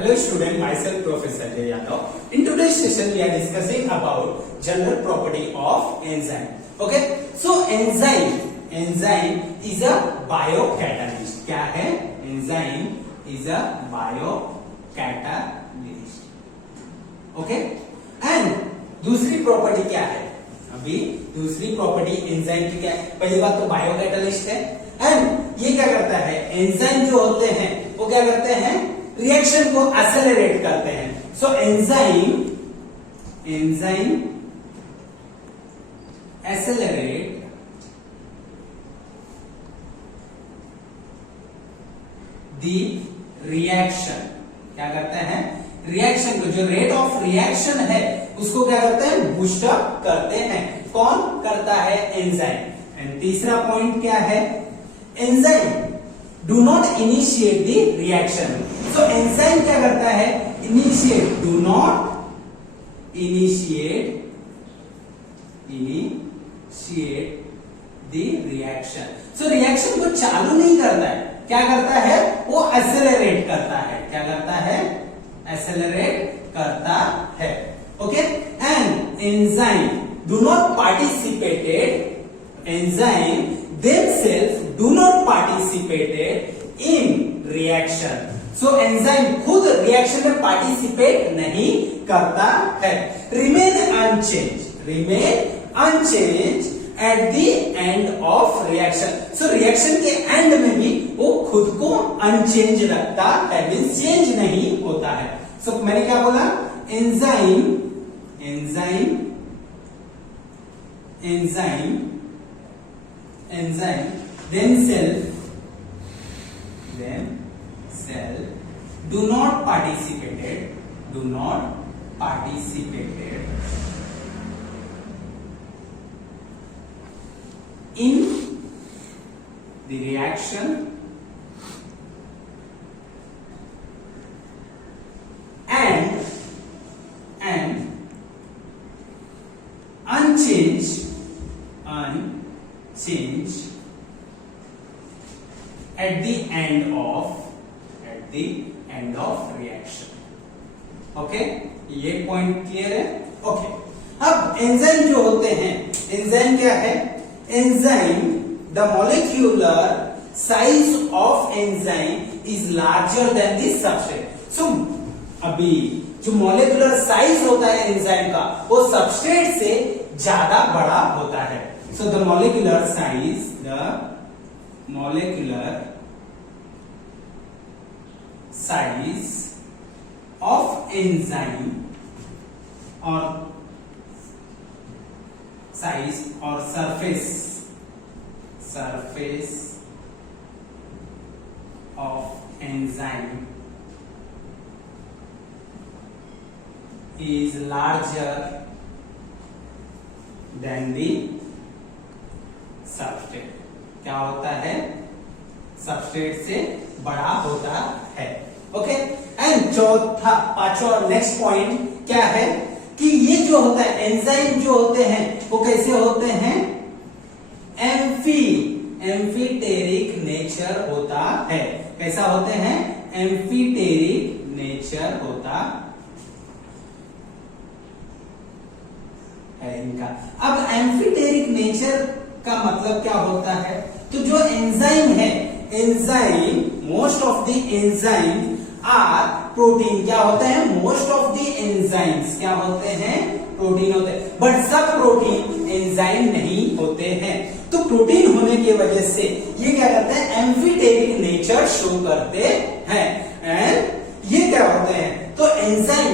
Hello student, myself Professor Jay Yadav. In today's session we are discussing about general property of enzyme. Okay, so enzyme is a biocatalyst. क्या है? Enzyme is a biocatalyst. Okay, and दूसरी property क्या है? अभी दूसरी property enzyme की क्या है? पहली बात तो बायोकैटालिस्ट है एंड ये क्या करता है? एंजाइम जो होते हैं वो क्या करते हैं? रिएक्शन को एक्सेलरेट करते हैं. सो एंजाइम एक्सेलरेट दी रिएक्शन. क्या करते हैं? रिएक्शन को, जो रेट ऑफ रिएक्शन है उसको क्या करते हैं? बूस्ट अप करते हैं. कौन करता है? एंजाइम. एंड तीसरा पॉइंट क्या है? Enzyme do not initiate the reaction. So enzyme क्या करता है? Initiate, do not initiate the reaction. So reaction को चालू नहीं करता है. क्या करता है? वो एक्सेलरेट करता है. क्या करता है? एक्सेलरेट करता है. Okay, and enzyme do not participated, enzyme themselves do not participated in reaction. So enzyme खुद रिएक्शन में पार्टिसिपेट नहीं करता है. remain unchanged at the end of reaction. So reaction के एंड में भी वो खुद को अनचेंज रखता है, मींस चेंज नहीं होता है. So मैंने क्या बोला? enzyme themselves do not participated in the reaction and unchanged at the end of reaction. Okay, ये पॉइंट क्लियर है. ओके, अब एंजाइम जो होते हैं, एंजाइम क्या है? Enzyme, the molecular size of enzyme is larger than the substrate. So अभी जो मॉलिक्यूलर साइज होता है एंजाइम का, वो सबस्ट्रेट से ज्यादा बड़ा होता है. So the molecular size of enzyme or surface of enzyme is larger than the substrate. क्या होता है? सबस्ट्रेट से बड़ा होता है. ओके, एंड पांचवा नेक्स्ट पॉइंट क्या है? कि ये जो होता है एंजाइम जो होते हैं वो कैसे होते हैं? एम्फीटेरिक नेचर होता है. कैसा होते हैं? एम्फीटेरिक नेचर होता है इनका. अब एम्फीटेरिक नेचर का मतलब क्या होता है? तो जो एंजाइम है, most of the enzyme are protein. क्या होते हैं? मोस्ट ऑफ द एंजाइम्स क्या होते हैं? प्रोटीन होते हैं. बट सब प्रोटीन एंजाइम नहीं होते हैं. तो प्रोटीन होने की वजह से ये क्या करते हैं? एम्फीटेरिक नेचर शो करते हैं. एंड ये क्या होते हैं? तो enzyme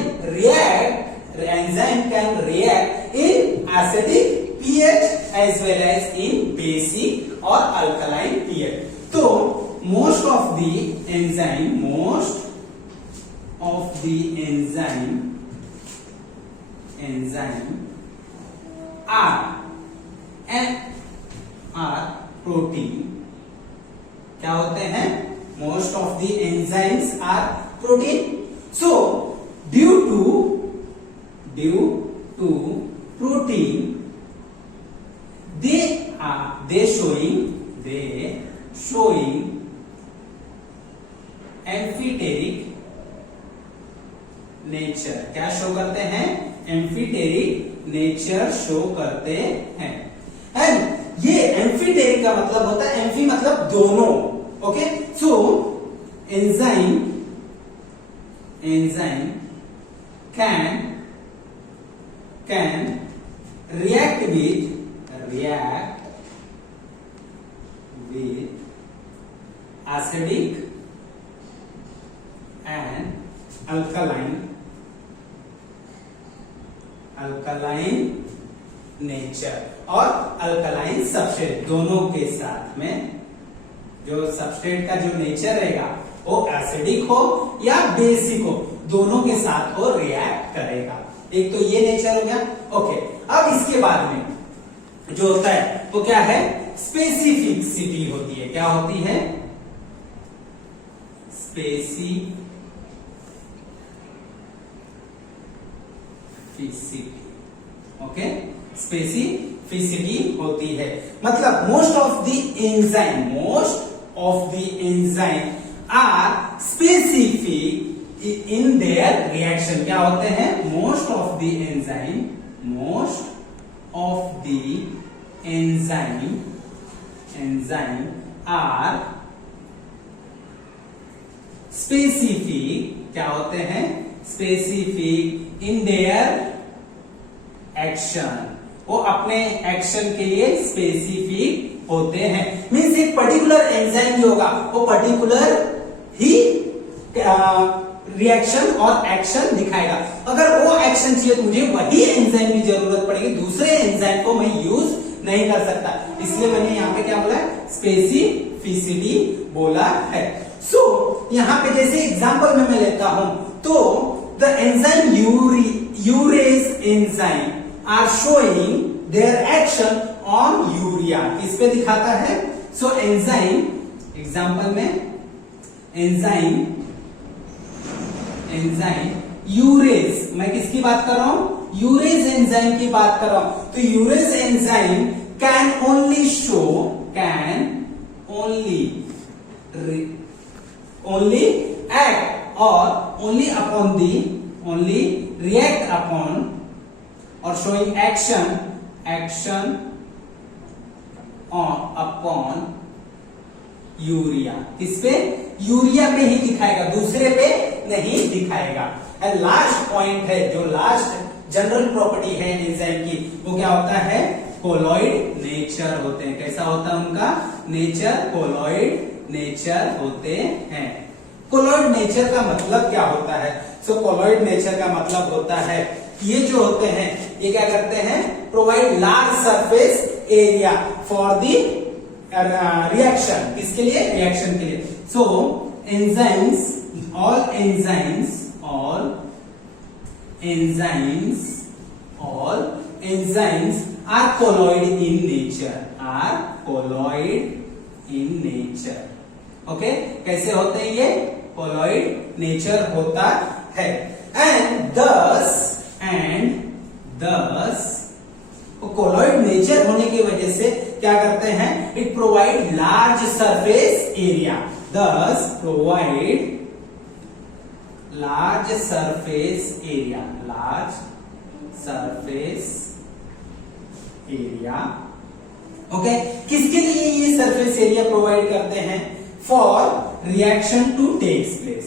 can react in acidic pH as well as in basic or alkaline pH. So most of the enzyme are protein. क्या होते हैं? Most of the enzymes are protein. So due to protein, they showing amphiteric nature, क्या show करते हैं? एम्फीटेरिक nature show करते हैं। And ये एम्फीटेरिक का मतलब होता है, एम्फी मतलब दोनों, okay. So enzyme can react with acidic and alkaline nature और अल्कलाइन सबस्ट्रेट दोनों के साथ में। जो सबस्ट्रेट का जो नेचर रहेगा वो एसिडिक हो या बेसिक हो, दोनों के साथ वो रिएक्ट करेगा। एक तो ये नेचर हो गया, ओके। अब इसके बाद में जो होता है वो क्या है? स्पेसिफिसिटी होती है। क्या होती है? ओके, स्पेसिफिसिटी होती है। मतलब most of the enzyme are specific in their reaction. क्या होते हैं? Most of the enzyme are specific. क्या होते हैं? Specific in their action. वो अपने एक्शन के लिए स्पेसिफिक होते हैं। मीन्स एक पर्टिकुलर एंजाइम जो होगा वो पर्टिकुलर ही रिएक्शन और एक्शन दिखाएगा। अगर वो एक्शन चाहिए तो मुझे वही एंजाइम की जरूरत पड़ेगी, दूसरे एंजाइम को मैं यूज नहीं कर सकता। इसलिए मैंने यहाँ पे क्या बोला है? स्पेसिफिसिटी बोला है। सो यहाँ पे जैसे एग्जांपल में मैं लेता हूं तो the enzyme urease enzyme are showing their action on urea. किस पे दिखाता है? सो एंजाइम, एग्जांपल में एंजाइम यूरेज, मैं किसकी बात कर रहा हूं? यूरेज एंजाइम की बात कर रहा हूं। तो urease enzyme can only act or only react upon or showing action upon urea. किस पे? यूरिया पे ही दिखाएगा, दूसरे पे नहीं दिखाएगा। एंड लास्ट पॉइंट है, जो लास्ट जनरल प्रॉपर्टी है एंजाइम की, वो क्या होता है? कोलॉइड नेचर होते हैं। कैसा होता है उनका नेचर? कोलॉइड नेचर होते हैं। कोलॉइड नेचर का मतलब क्या होता है? सो कोलॉइड नेचर का मतलब होता है ये जो होते हैं ये क्या करते हैं? Provide large surface area for the reaction. किसके लिए? रिएक्शन के लिए। So enzymes, all enzymes are colloid in nature, okay. कैसे होते हैं ये? colloid नेचर होता है। and thus कोलॉइड नेचर होने की वजह से क्या करते हैं? It provide large surface area, thus provide large surface area, okay. किसके लिए ये सरफेस एरिया प्रोवाइड करते हैं? For reaction to takes place,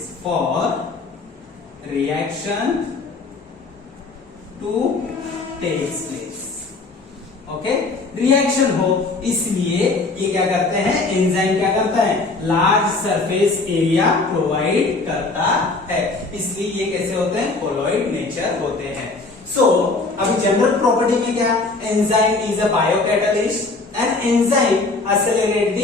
okay. Reaction हो, इसलिए ये क्या करते हैं? एंजाइम क्या करता है? लार्ज सरफेस एरिया प्रोवाइड करता है। इसलिए ये कैसे होते हैं? कोलॉइड नेचर होते हैं। सो अभी जनरल प्रॉपर्टी में क्या? Enzyme is a biocatalyst and enzyme accelerate the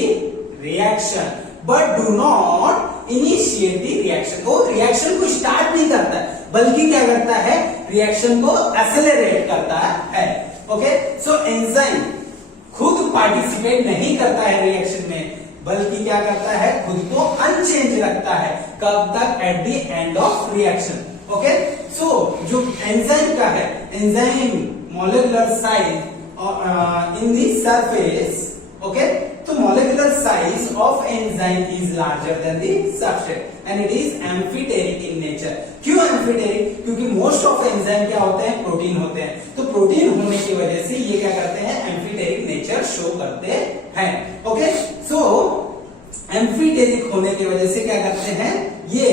reaction but do not initiate the reaction. वो रिएक्शन को स्टार्ट नहीं करता है, बल्कि क्या करता है? रिएक्शन को एक्सेलरेट करता है, ओके। सो एंजाइम खुद पार्टिसिपेट नहीं करता है रिएक्शन में, बल्कि क्या करता है? खुद को अनचेंज रखता है। कब तक? At the end of reaction, okay. So जो एंजाइम का है, enzyme molecular size in the surface, okay. तो molecular size of enzyme is larger than the substrate and it is amphiteric in nature. क्यों amphiteric? क्योंकि most of enzyme क्या होते हैं, protein होते हैं, तो प्रोटीन होने की वजह से ये क्या करते हैं, amphiteric nature शो करते हैं. ओके, सो amphiteric होने की वजह से क्या करते हैं, ये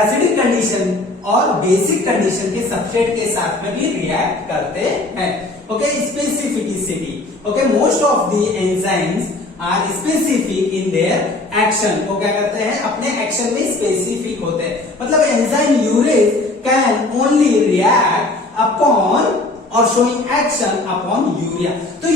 एसिडिक कंडीशन और बेसिक कंडीशन के सबस्ट्रेट के साथ में भी रिएक्ट करते हैं. Okay, specificity. Okay, most of the enzymes are specific in their action. वो क्या करते हैं, अपने एक्शन में स्पेसिफिक होते हैं. मतलब enzyme urease can only react upon और शोइंग एक्शन अपॉन यूरिया. तो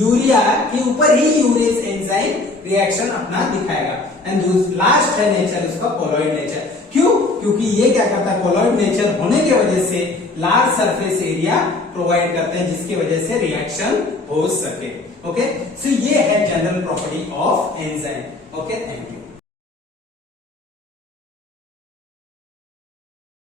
यूरिया के ऊपर ही यूरेज एंजाइम रिएक्शन अपना दिखाएगा. एंड लास्ट है नेचर, उसका कोलॉइड नेचर. क्यों? क्योंकि ये क्या करता है, कोलॉइड नेचर होने की वजह से लार्ज सरफेस एरिया प्रोवाइड करते हैं जिसकी वजह से रिएक्शन हो सके. ओके, सो ये है general property of enzyme. Okay, thank you.